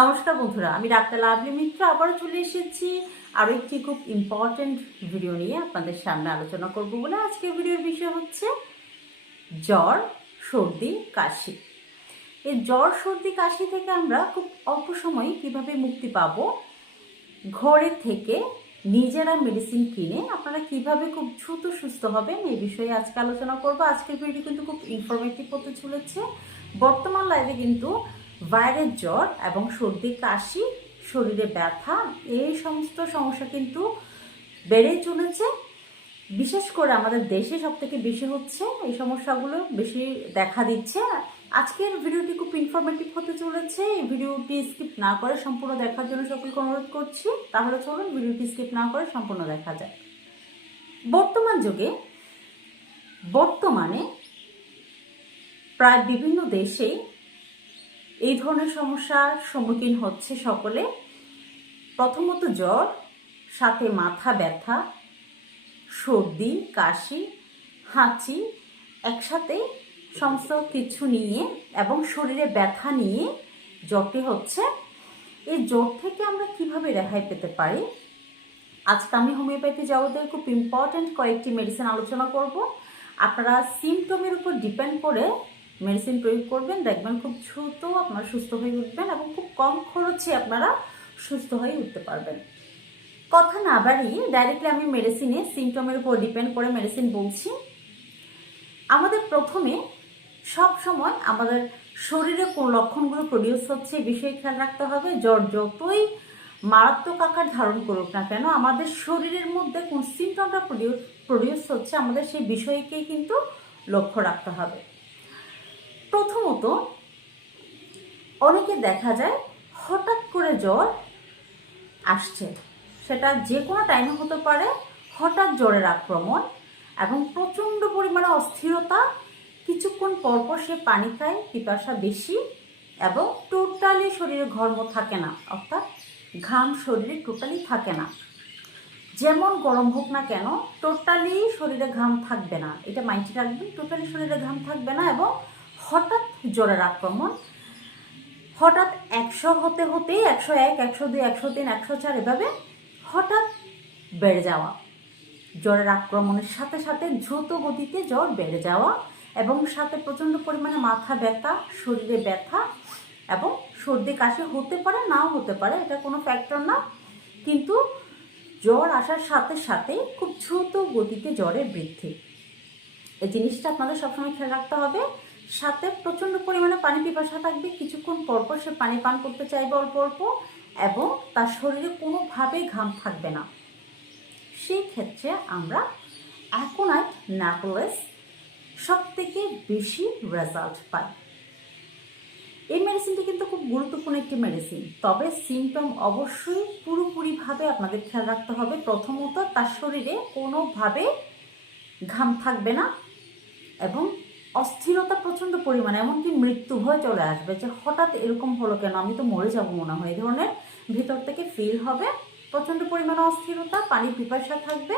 নমস্কার বন্ধুরা, আমি ডাক্তার লাভলি মিত্র আবারও চলে এসেছি আরও একটি খুব ইম্পর্টেন্ট ভিডিও নিয়ে আপনাদের সামনে আলোচনা করব বলে। আজকের ভিডিওর বিষয় হচ্ছে জ্বর, সর্দি, কাশি। এই জ্বর, সর্দি, কাশি থেকে আমরা খুব অল্প সময়ে কীভাবে মুক্তি পাবো, ঘরে থেকে নিজেরা মেডিসিন কিনে আপনারা কিভাবে খুব দ্রুত সুস্থ হবেন, এই বিষয়ে আজকে আলোচনা করব। আজকের ভিডিও কিন্তু খুব ইনফরমেটিভ হতে চলেছে। বর্তমান লাইফে কিন্তু ভাইরাল জ্বর এবং সর্দি, কাশি, শরীরে ব্যথা, এই সমস্ত সমস্যা কিন্তু বেড়েই চলেছে। বিশেষ করে আমাদের দেশে সবথেকে বেশি হচ্ছে, এই সমস্যাগুলো বেশি দেখা দিচ্ছে। আজকের ভিডিওটি খুব ইনফরমেটিভ হতে চলেছে। এই ভিডিওটি স্কিপ না করে সম্পূর্ণ দেখার জন্য সকলকে অনুরোধ করছি। তাহলে চলুন ভিডিওটি স্কিপ না করে সম্পূর্ণ দেখা যায়। বর্তমান যুগে বর্তমানে প্রায় বিভিন্ন দেশেই এই ধরনের সমস্যার সম্মুখীন হচ্ছে সকলে। প্রথমত জ্বর, সাথে মাথা ব্যথা, সর্দি, কাশি, হাঁচি, একসাথে সমস্ত কিছু নিয়ে এবং শরীরে ব্যথা নিয়ে জ্বরটি হচ্ছে। এই জ্বর থেকে আমরা কিভাবে রেহাই পেতে পারি, আজকে আমি হোমিওপ্যাথি জগতের খুব ইম্পর্ট্যান্ট কয়েকটি মেডিসিন আলোচনা করব। আপনারা সিমটমের উপর ডিপেন্ড করে মেডিসিন প্রয়োগ করবেন, দেখবেন খুব দ্রুত আপনারা সুস্থ হয়ে উঠবেন এবং খুব কম খরচে আপনারা সুস্থ হয়ে উঠতে পারবেন। কথা না বাড়িয়ে ডাইরেক্টলি আমি মেডিসিনে সিমটমের উপর ডিপেন্ড করে মেডিসিন বলছি। আমাদের প্রথমে সব সময় আমাদের শরীরে কোন লক্ষণগুলো প্রডিউস হচ্ছে এই বিষয়ে খেয়াল রাখতে হবে। জ্বর যতই মারাত্মক আকার ধারণ করুক না কেন, আমাদের শরীরের মধ্যে কোন সিমটমটা প্রডিউস হচ্ছে আমাদের সেই বিষয়কেই কিন্তু লক্ষ্য রাখতে হবে। প্রথমত, অনেকে দেখা যায় হঠাৎ করে জ্বর আসছে, সেটা যে কোনো টাইমে হতে পারে। হঠাৎ জ্বরের আক্রমণ এবং প্রচণ্ড পরিমাণে অস্থিরতা, কিছুক্ষণ পরপর সে পানি খায়, পিপাসা বেশি এবং টোটালি শরীরে ঘর্ম থাকে না, অর্থাৎ ঘাম শরীরে টোটালি থাকে না। যেমন গরম হোক না কেন, টোটালি শরীরে ঘাম থাকবে না, এটা মাইন্ডে রাখবেন। টোটালি শরীরে ঘাম থাকবে না এবং হঠাৎ জ্বরের আক্রমণ, হঠাৎ 100 হতে হতেই 101, 102, 103, 104 এভাবে হঠাৎ বেড়ে যাওয়া, জ্বরের আক্রমণের সাথে সাথে দ্রুত গতিতে জ্বর বেড়ে যাওয়া এবং সাথে প্রচণ্ড পরিমাণে মাথা ব্যথা, শরীরে ব্যথা এবং সর্দি, কাশি হতে পারে, নাও হতে পারে, এটা কোনো ফ্যাক্টর না। কিন্তু জ্বর আসার সাথে সাথে খুব দ্রুত গতিতে জ্বরের বৃদ্ধি, এই জিনিসটা আপনাদের সবসময় খেয়াল রাখতে হবে। সাথে প্রচণ্ড পরিমাণে পানি পিপাসা থাকবে, কিছুক্ষণ পরপর সে পানি পান করতে চাইবে অল্প অল্প এবং তার শরীরে কোনোভাবেই ঘাম থাকবে না। সেই ক্ষেত্রে আমরা অ্যাকোনাইট ন্যাপোলেস সব থেকে বেশি রেজাল্ট পাই। এই মেডিসিনটি কিন্তু খুব গুরুত্বপূর্ণ একটি মেডিসিন, তবে সিমটম অবশ্যই পুরোপুরিভাবে আপনাদের খেয়াল রাখতে হবে। প্রথমত, তার শরীরে কোনোভাবে ঘাম থাকবে না এবং অস্থিরতা প্রচণ্ড পরিমাণে, এমনকি মৃত্যু ভয় চলে আসবে যে হঠাৎ এরকম হলো কেন, আমি তো মরে যাবো মনে হয়, এই ধরনের ভিতর থেকে ফিল হবে। প্রচণ্ড পরিমাণে অস্থিরতা, পানির পিপাসা থাকবে,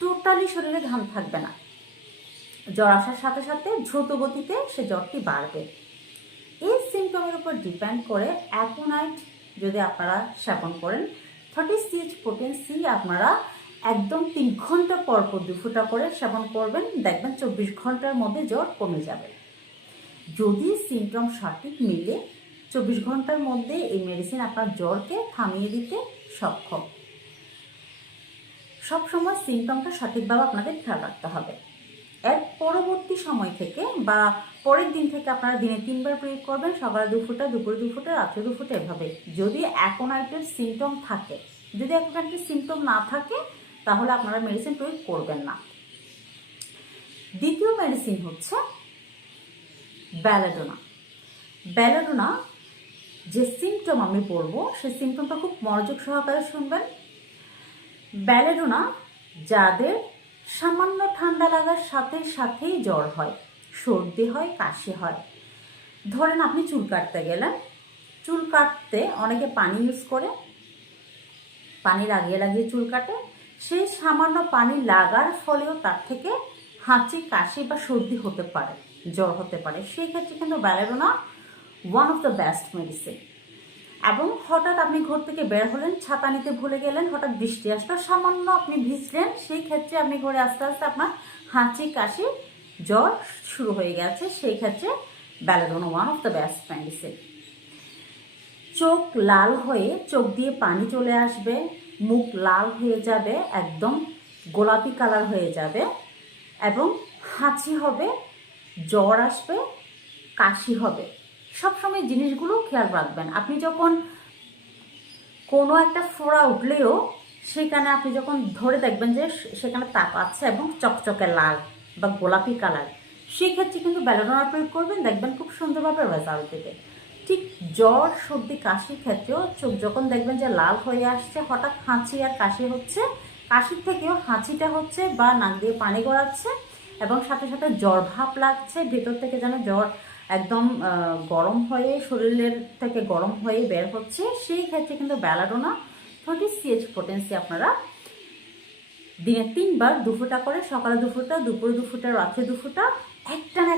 টোটালি শরীরে ঘাম থাকবে না। জ্বর আসার সাথে সাথে দ্রুত গতিতে সে জ্বরটি বাড়বে। এই সিমটমের উপর ডিপেন্ড করে অ্যাকোনাইট যদি আপনারা সেবন করেন, 30 CH পোটেন্সি আপনারা একদম 3 ঘন্টা পর 2 ফোঁটা করে সেবন করবেন, দেখবেন 24 ঘন্টার মধ্যে জ্বর কমে যাবে। যদি সিমটম সঠিক মিলে 24 ঘন্টার মধ্যে এই মেডিসিন আপনার জ্বরকে থামিয়ে দিতে সক্ষম। সবসময় সিমটমটা সঠিকভাবে আপনাদের খেয়াল রাখতে হবে। এর পরবর্তী সময় থেকে বা পরের দিন থেকে আপনারা দিনে 3 বার প্রয়োগ করবেন, সকালে 2 ফোঁটা, দুপুরে 2 ফোঁটা, রাত্রে 2 ফোঁটা, এভাবে। যদি অ্যাকোনাইটের সিমটম থাকে, যদি অ্যাকোনাইটের সিমটম না থাকে তাহলে আপনারা মেডিসিন প্রয়োগ করবেন না। দ্বিতীয় মেডিসিন হচ্ছে বেলাডোনা। বেলাডোনা যে সিমটম আমি বলবো সেই সিমটমটা খুব মনোযোগ সহকারে শুনবেন। বেলাডোনা যাদের সামান্য ঠান্ডা লাগার সাথে সাথেই জ্বর হয়, সর্দি হয়, কাশি হয়, ধরেন আপনি চুল কাটতে গেলেন, চুল কাটতে অনেকে পানি ইউজ করে, পানি লাগিয়ে লাগিয়ে চুল কাটে, সেই সামান্য পানি লাগার ফলেও তার থেকে হাঁচি, কাশি বা সর্দি হতে পারে, জ্বর হতে পারে। সেই ক্ষেত্রে কিন্তু belladonna one of the best medicine. এবং হঠাৎ আপনি ঘর থেকে বের হলেন, ছাতা নিতে ভুলে গেলেন, হঠাৎ বৃষ্টি আসলো, সামান্য আপনি ভিজলেন, সেই ক্ষেত্রে আপনি ঘরে আস্তে আস্তে আপনার হাঁচি কাশি জ্বর শুরু হয়ে গেছে, সেই ক্ষেত্রে belladonna one of the best medicine. চোখ লাল হয়ে চোখ দিয়ে পানি চলে আসবে, মুখ লাল হয়ে যাবে, একদম গোলাপি কালার হয়ে যাবে, এবং হাঁচি হবে, জ্বর আসবে, কাশি হবে। সবসময় জিনিসগুলো খেয়াল রাখবেন। আপনি যখন কোনো একটা ফোড়া উঠলেও সেখানে আপনি যখন ধরে দেখবেন যে সেখানে তাপ আছে এবং চকচকে লাল বা গোলাপি কালার, সেই ক্ষেত্রে কিন্তু ব্যালাডোনা প্রয়োগ করবেন, দেখবেন খুব সুন্দরভাবে রেজাল্ট দেবে। ঠিক জ্বর সর্দি কাশির ক্ষেত্রেও চোখ যখন দেখবেন যে লাল হয়ে আসছে, হঠাৎ হাঁচি আর কাশি হচ্ছে, কাশির থেকেও হাঁচিটা হচ্ছে বা নাক দিয়ে পানি গড়াচ্ছে এবং সাথে সাথে জ্বর ভাব লাগছে, ভেতর থেকে যেন জ্বর একদম গরম হয়ে শরীরের থেকে গরম হয়ে বের হচ্ছে, সেই ক্ষেত্রে কিন্তু ব্যালাডোনা 30 CH পোটেন্সি আপনারা দিনে 3 বার 2 ফোঁটা করে, সকালে 2 ফোঁটা, দুপুরে 2 ফোঁটা, রাত্রে 2 ফোঁটা একটানা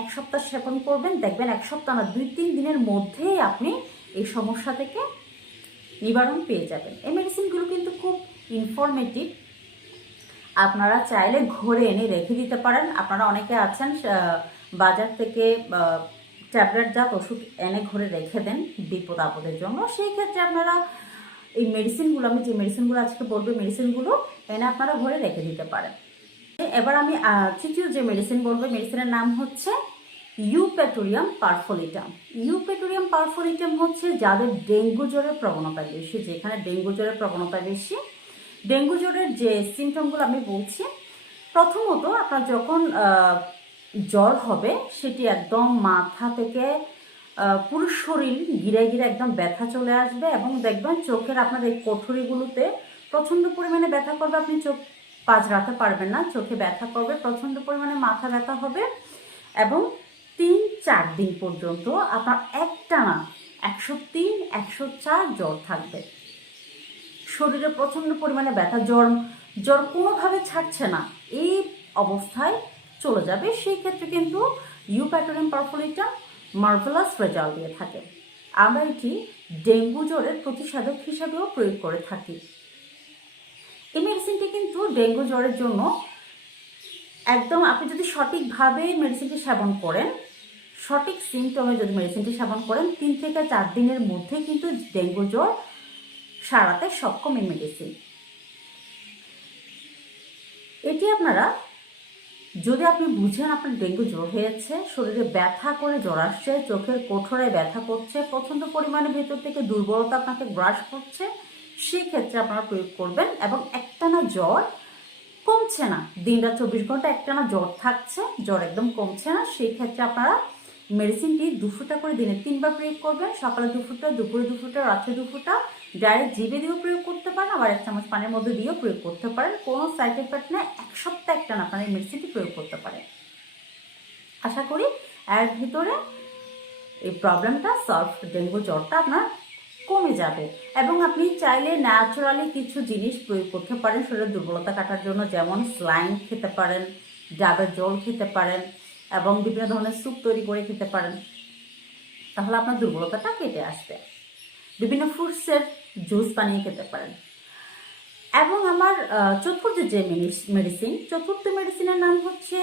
এক সপ্তাহ সেবন করবেন। দেখবেন এক সপ্তাহ না 2-3 দিনের মধ্যেই আপনি এই সমস্যা থেকে নিবারণ পেয়ে যাবেন। এই মেডিসিনগুলো কিন্তু খুব ইনফরমেটিভ, আপনারা চাইলে ঘরে এনে রেখে দিতে পারেন। আপনারা অনেকে আছেন বাজার থেকে ট্যাবলেটজাত ওষুধ এনে ঘরে রেখে দেন বিপদ আপদের জন্য, সেই ক্ষেত্রে আপনারা এই মেডিসিনগুলো, আমি যে মেডিসিনগুলো আজকে বলবো, মেডিসিনগুলো এনে আপনারা ঘরে রেখে দিতে পারেন। এবার আমি তৃতীয় যে মেডিসিন বলবো, মেডিসিনের নাম হচ্ছে ইউপেটোরিয়াম পারফোলিটাম। ইউপেটোরিয়াম পারফোলিটাম হচ্ছে যাদের ডেঙ্গু জ্বরের প্রবণতা বেশি, যেখানে ডেঙ্গু জ্বরের প্রবণতা বেশি, ডেঙ্গু জ্বরের যে সিমটমগুলো আমি বলছি, প্রথমত আপনার যখন জ্বর হবে সেটি একদম মাথা থেকে পুরো শরীর গিরে গিরে একদম ব্যথা চলে আসবে এবং দেখবেন চোখের আপনার এই কোঠরিগুলোতে প্রচণ্ড পরিমাণে ব্যথা করবে, আপনি চোখ পাজরাতে পারবেন না, চোখে ব্যথা করবে, প্রচণ্ড পরিমাণে মাথা ব্যথা হবে এবং 3-4 দিন পর্যন্ত আপনার একটানা 103-104 জ্বর থাকবে, শরীরে প্রচণ্ড পরিমাণে ব্যথা, জ্বর কোনোভাবে ছাড়ছে না, এই অবস্থায় চলে যাবে। সেই ক্ষেত্রে কিন্তু ইউপেটোরিয়াম পারফোলিটাম মার্ভেলাস রেজাল্ট দিয়ে থাকে। আমরা এটি ডেঙ্গু জ্বরের প্রতিষেধক হিসাবেও প্রয়োগ করে থাকি। এই মেডিসিনটি কিন্তু ডেঙ্গু জ্বরের জন্য একদম, আপনি যদি সঠিকভাবে মেডিসিনটি সেবন করেন, সঠিক সিমটমে যদি মেডিসিনটি সেবন করেন, 3 থেকে 4 দিনের মধ্যে কিন্তু ডেঙ্গু জ্বর সারাতে সক্ষম এই মেডিসিন। এটি আপনারা যদি আপনি বুঝেন আপনার ডেঙ্গু জ্বর হয়েছে, শরীরে ব্যথা করে জ্বর আসছে, চোখের কোঠরে ব্যথা করছে, প্রচণ্ড পরিমাণে ভেতর থেকে দুর্বলতা আপনাকে গ্রাস করছে, সেই ক্ষেত্রে আপনারা প্রয়োগ করবেন এবং একটানা জ্বর কমছে না, দিনরাত 24 ঘন্টা একটানা জ্বর থাকছে, জ্বর একদম কমছে না, সেই ক্ষেত্রে আপনারা মেডিসিনটি 2 ফোঁটা করে দিনে 3 বার প্রয়োগ করবেন, সকালে 2 ফোঁটা, দুপুরে 2 ফোঁটা, রাত্রে 2 ফোঁটা, ডাইরেক্ট জিভে দিয়েও প্রয়োগ করতে পারেন, আবার 1 চামচ পানির মধ্যে দিয়েও প্রয়োগ করতে পারেন। কোনো সাইড এফেক্ট নেই, 1 সপ্তাহ একটানা আপনারা এই মেডিসিনটি প্রয়োগ করতে পারেন। আশা করি এর ভিতরে এই প্রবলেমটা সলভ, ডেঙ্গু জ্বরটা আপনার কমে যাবে এবং আপনি চাইলে ন্যাচারালি কিছু জিনিস প্রয়োগ করতে পারেন শরীরের দুর্বলতা কাটার জন্য, যেমন স্লাইম খেতে পারেন, ডাবের জল খেতে পারেন এবং বিভিন্ন ধরনের স্যুপ তৈরি করে খেতে পারেন, তাহলে আপনার দুর্বলতাটা কেটে আসবে। বিভিন্ন ফ্রুটসের জুস বানিয়ে খেতে পারেন। এবং আমার চতুর্থ যে চতুর্থ মেডিসিনের নাম হচ্ছে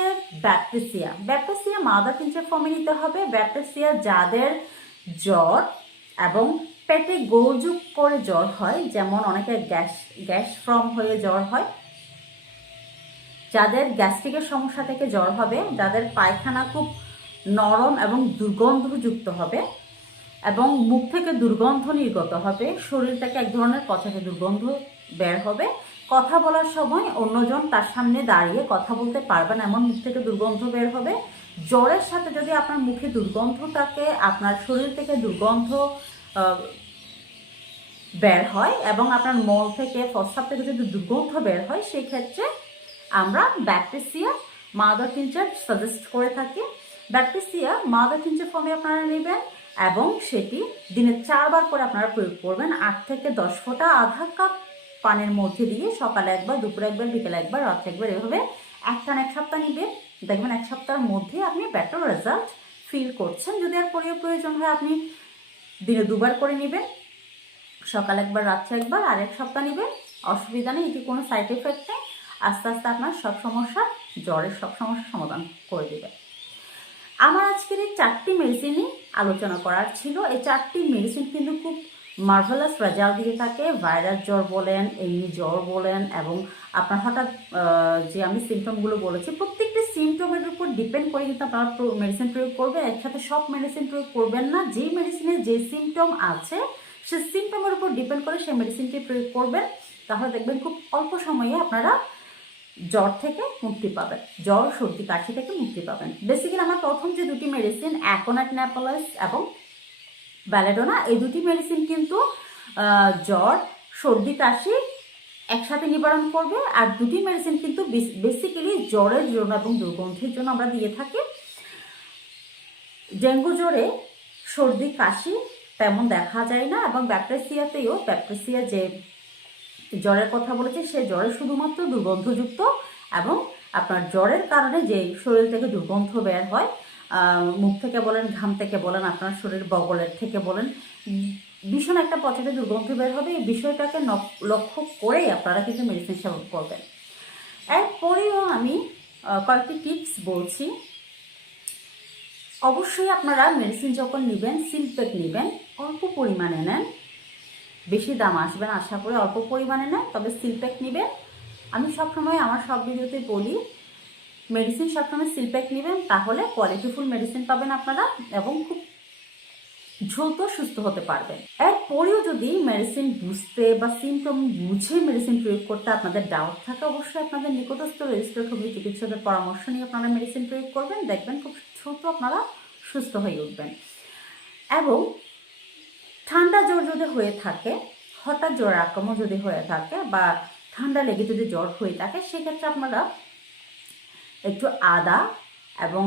ব্যাপটেসিয়া। ব্যাপটেসিয়া মাদার টিনচার ফর্মে নিতে হবে। ব্যাপটেসিয়া যাদের জ্বর এবং পেটে গোলযোগ করে জ্বর হয়, যেমন অনেকে গ্যাস ফর্ম হয়ে জ্বর হয়, যাদের গ্যাস্ট্রিকের সমস্যা থেকে জ্বর হবে, যাদের পায়খানা খুব নরম এবং দুর্গন্ধযুক্ত হবে এবং মুখ থেকে দুর্গন্ধ নির্গত হবে, শরীর থেকে এক ধরনের পচাটে দুর্গন্ধ বের হবে, কথা বলার সময় অন্যজন তার সামনে দাঁড়িয়ে কথা বলতে পারবে না এমন মুখ থেকে দুর্গন্ধ বের হবে। জ্বরের সাথে যদি আপনার মুখে দুর্গন্ধ থাকে, আপনার শরীর থেকে দুর্গন্ধ বের হয় এবং আপনার মল থেকে প্রস্রাব থেকে যদি দুর্গন্ধ বের হয়, সেই ক্ষেত্রে আমরা ব্যাপটেসিয়া মাদার টিনচার সাজেস্ট করে থাকি। ব্যাপটেসিয়া মাদার টিনচার ফর্মে আপনারা নেবেন এবং সেটি দিনে 4 বার করে আপনারা প্রয়োগ করবেন। 8 থেকে 10 ফোঁটা আধা কাপ পানির মধ্যে দিয়ে সকালে একবার, দুপুরে একবার, বিকেলে একবার, রাত্রে একবার, এভাবে একটানা 1 সপ্তাহ নেবেন। দেখবেন 1 সপ্তাহের মধ্যে আপনি বেটার রেজাল্ট ফিল করছেন। যদি আর প্রয়োজন হয় আপনি দিনে 2বার করে নেবেন, সকাল একবার রাত্রে একবার, আর 1 সপ্তাহ নেবেন, অসুবিধা নেই, এটি কোনো সাইড এফেক্ট নেই। আস্তে আস্তে আপনার সব সমস্যা, জ্বরের সব সমস্যার সমাধান করে দেবে। আমার আজকের এই 4টি মেডিসিনই আলোচনা করার ছিল। এই 4টি মেডিসিন কিন্তু খুব মার্ভেলাস রেজাল্ট দিয়ে থাকে। ভাইরাস জ্বর বলেন, এমনি জ্বর বলেন, এবং আপনার হঠাৎ যে আমি সিমটমগুলো বলেছি, প্রত্যেকটি সিমটমের উপর ডিপেন্ড করে কিন্তু আপনারা মেডিসিন প্রয়োগ করবেন। একসাথে সব মেডিসিন প্রয়োগ করবেন না। যেই মেডিসিনের যে সিমটম আছে সে সিমটমের উপর ডিপেন্ড করে সেই মেডিসিনটি প্রয়োগ করবেন। তাহলে দেখবেন খুব অল্প সময়ে আপনারা জ্বর থেকে মুক্তি পাবেন, জ্বর সর্দি কাশি থেকে মুক্তি পাবেন। বেসিক্যালি আমার প্রথম যে 2টি মেডিসিন অ্যাকোনাট নেপোলাস এবং ব্যালেডোনা, এই 2টি মেডিসিন কিন্তু জ্বর সর্দি কাশি একসাথে নিবারণ করবে। আর 2টি মেডিসিন কিন্তু বেসিক্যালি জ্বরের জন্য এবং দুর্গন্ধের জন্য আমরা দিয়ে থাকি। ডেঙ্গু জ্বরে সর্দি কাশি তেমন দেখা যায় না, এবং ব্যাকটেরিয়া যে জ্বরের কথা বলেছি সে জ্বরে শুধুমাত্র দুর্গন্ধযুক্ত, এবং আপনার জ্বরের কারণে যে শরীর থেকে দুর্গন্ধ বের হয়, মুখ থেকে বলেন, ঘাম থেকে বলেন, আপনার শরীর বগলের থেকে বলেন, ভীষণ একটা পচেটে দুর্গন্ধ বের হবে। এই বিষয়টাকে লক্ষ্য করেই আপনারা কিন্তু মেডিসিন সেবন করবেন। এরপরেও আমি কয়েকটি টিপস বলছি। অবশ্যই আপনারা মেডিসিন যখন নেবেন সিলপ্যাক নেবেন, অল্প পরিমাণে নেন, বেশি দাম আসবে না আশা করি, অল্প পরিমাণে নেন, তবে সিলপ্যাক নেবেন। আমি সবসময় আমার সব ভিডিওতে বলি মেডিসিন সবসময় সিলপ্যাক নেবেন, তাহলে কোয়ালিটিফুল মেডিসিন পাবেন আপনারা এবং খুব দ্রুত সুস্থ হতে পারবেন। এরপরেও যদি মেডিসিন বুঝতে বা সিমটম বুঝে মেডিসিন প্রয়োগ করতে আপনাদের ডাউট থাকে, অবশ্যই আপনাদের নিকটস্থ রেজিস্টার্ড হোমিও চিকিৎসকের পরামর্শ নিয়ে আপনারা মেডিসিন প্রয়োগ করবেন, দেখবেন খুব দ্রুত আপনারা সুস্থ হয়ে উঠবেন। এবং ঠান্ডা জ্বর যদি হয়ে থাকে, হঠাৎ জ্বর আক্রমণ যদি হয়ে থাকে, বা ঠান্ডা লেগে যদি জ্বর হয়ে থাকে, সেক্ষেত্রে আপনারা একটু আদা এবং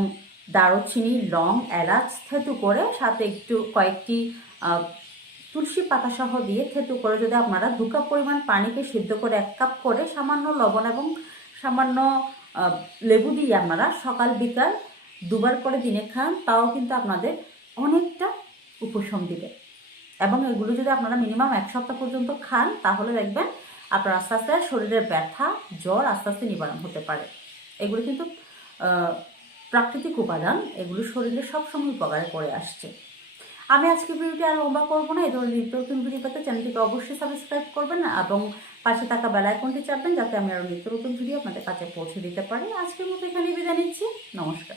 দারুচিনি, লং, এলাচ থেতু করে, সাথে একটু কয়েকটি তুলসী পাতা সহ দিয়ে থেতু করে যদি আপনারা 2 কাপ পরিমাণ পানিকে সিদ্ধ করে 1 কাপ করে সামান্য লবণ এবং সামান্য লেবু দিয়ে আপনারা সকাল বিকাল 2বার করে দিনে খান, তাও কিন্তু আপনাদের অনেকটা উপশম দিবে। এবং এগুলো যদি আপনারা মিনিমাম 1 সপ্তাহ পর্যন্ত খান, তাহলে দেখবেন আপনার আস্তে আস্তে শরীরের ব্যথা, জ্বর আস্তে আস্তে নিবারণ হতে পারে। এগুলো কিন্তু প্রাকৃতিক উপাদান, এগুলো শরীরে সবসময় উপকারে করে আসছে। আমি আজকে ভিডিওটি আর লম্বা করবো না। এই ধরনের নিত্য নতুন ভিডিও পেতে চ্যানেলটিকে অবশ্যই সাবস্ক্রাইব করবেন এবং পাশে থাকা বেল আইকনটি চাপবেন, যাতে আমি আরও নিত্য নতুন ভিডিও আপনাদের কাছে পৌঁছে দিতে পারি। আজকের মতো এখানে বিদায় নিচ্ছি। নমস্কার।